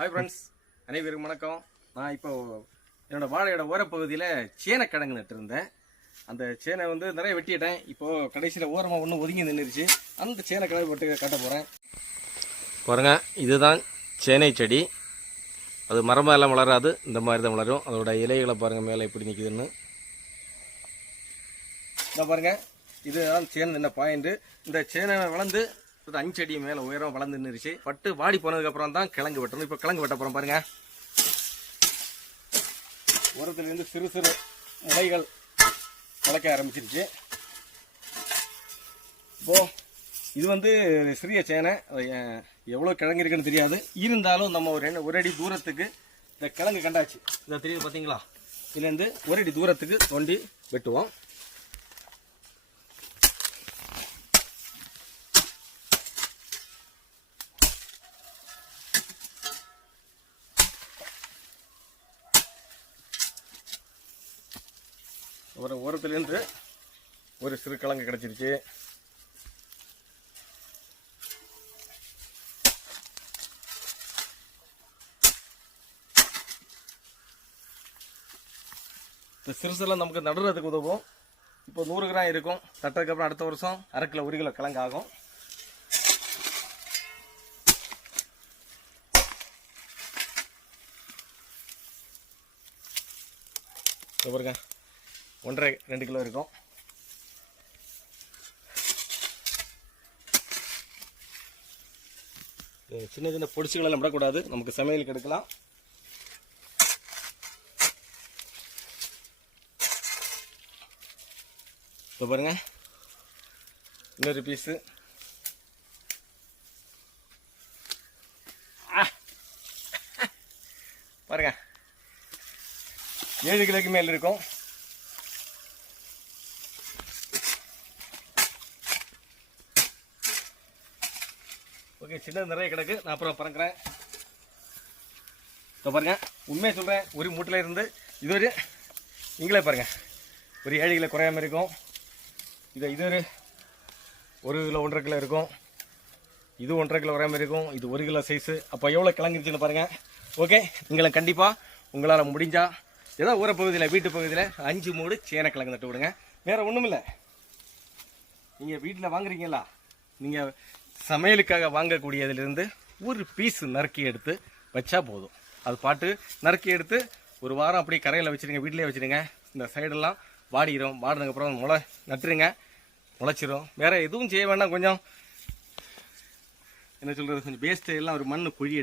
Hi friends, அனைவருக்கும் வணக்கம். நான் இப்போ என்னோடய வாழையோட ஓரப்பகுதியில் சேனைக்கிழங்கு நட்டுருந்தேன். அந்த சேனை நிறைய வெட்டிட்டேன். இப்போது கடைசியில் ஓரமாக ஒன்று ஒதுங்கி நின்றுச்சு. அந்த சேனைக்கிழங்கு போட்டு காட்ட போகிறேன். பாருங்கள், இதுதான் சேனை செடி. அது மரமாக எல்லாம் வளராது, இந்த மாதிரி தான் வளரும். அதோட இலைகளை பாருங்கள் மேலே எப்படி நிற்குதுன்னு. இதை பாருங்கள், இதுதான் சேனை நின்ன பாயிண்ட்டு. இந்த சேனை வளர்ந்து 5 அடி மேலே உயரம் வளர்ந்து நின்றுச்சு. பட்டு வாடி போனதுக்கப்புறம் தான் கிழங்கு வெட்டணும். இப்போ கிழங்கு வெட்ட போகிறோம் பாருங்கள். உரத்துலேருந்து சிறு சிறு முளைகள் முளைக்க ஆரம்பிச்சிருச்சு. இப்போது இது சிறிய சேனை, எவ்வளோ கிழங்கு இருக்குன்னு தெரியாது. இருந்தாலும் நம்ம ஒரு அடி தூரத்துக்கு இந்த கிழங்கு கண்டாச்சு. இதை தெரியுது பார்த்தீங்களா? இதுலேருந்து ஒரு அடி தூரத்துக்கு தோண்டி வெட்டுவோம். ஒரு ஓரத்துலேருந்து ஒரு சிறு கிழங்கு கிடச்சிருச்சு. இந்த சிறுசெல்லாம் நமக்கு நடுறதுக்கு உதவும். இப்போ 100 கிராம் இருக்கும். தட்டதுக்கப்புறம் அடுத்த வருஷம் 1/2 கிலோ 1 கிலோ கிழங்கு ஆகும். பாருங்க, 1.5-2 கிலோ இருக்கும். சின்ன சின்ன பொடிச்சுகளெல்லாம் விடக்கூடாது, நமக்கு சமையலுக்கு எடுக்கலாம். இப்போ பாருங்க, இன்னொரு பீஸு. பாருங்க, 7 கிலோக்கு மேல் இருக்கும். ஓகே, சின்னது நிறைய கிடக்கு. நான் அப்புறம் பறக்கிறேன். இப்போ பாருங்க, உண்மையை சொல்கிறேன், ஒரு மூட்டில் இருந்து இது ஒரு நீங்களே பாருங்க, ஒரு 7 கிலோ குறையாமல் இருக்கும். இது ஒரு 1 கிலோ 1.5 கிலோ இருக்கும். இது 1.5 கிலோ குறையாமல் இருக்கும். இது 1 கிலோ சைஸு. அப்போ எவ்வளோ கிழங்குச்சுன்னு பாருங்கள். ஓகே, நீங்களை கண்டிப்பாக உங்களால் முடிஞ்சால் ஏதோ ஊர பகுதியில் வீட்டு பகுதியில் 5 மூடு சேனைக்கிழங்கு நட்டு விடுங்க. வேறு ஒன்றும் இல்லை. நீங்கள் வீட்டில் வாங்குறீங்களா, நீங்கள் சமையலுக்காக வாங்கக்கூடியதுலேருந்து ஒரு பீஸ் நறுக்கி எடுத்து வச்சா போதும். அது பாட்டு நறுக்கி எடுத்து ஒரு வாரம் அப்படியே கரையில் வச்சுருங்க, வீட்டிலே வச்சுருங்க. இந்த சைடெல்லாம் வாடிடும். வாடினதுக்கப்புறம் நட்டுருங்க, முளைச்சிரும். வேறு எதுவும் செய்ய வேண்டாம். கொஞ்சம் என்ன சொல்கிறது, கொஞ்சம் வேஸ்ட்டு எல்லாம் ஒரு மண் குழி எடுத்து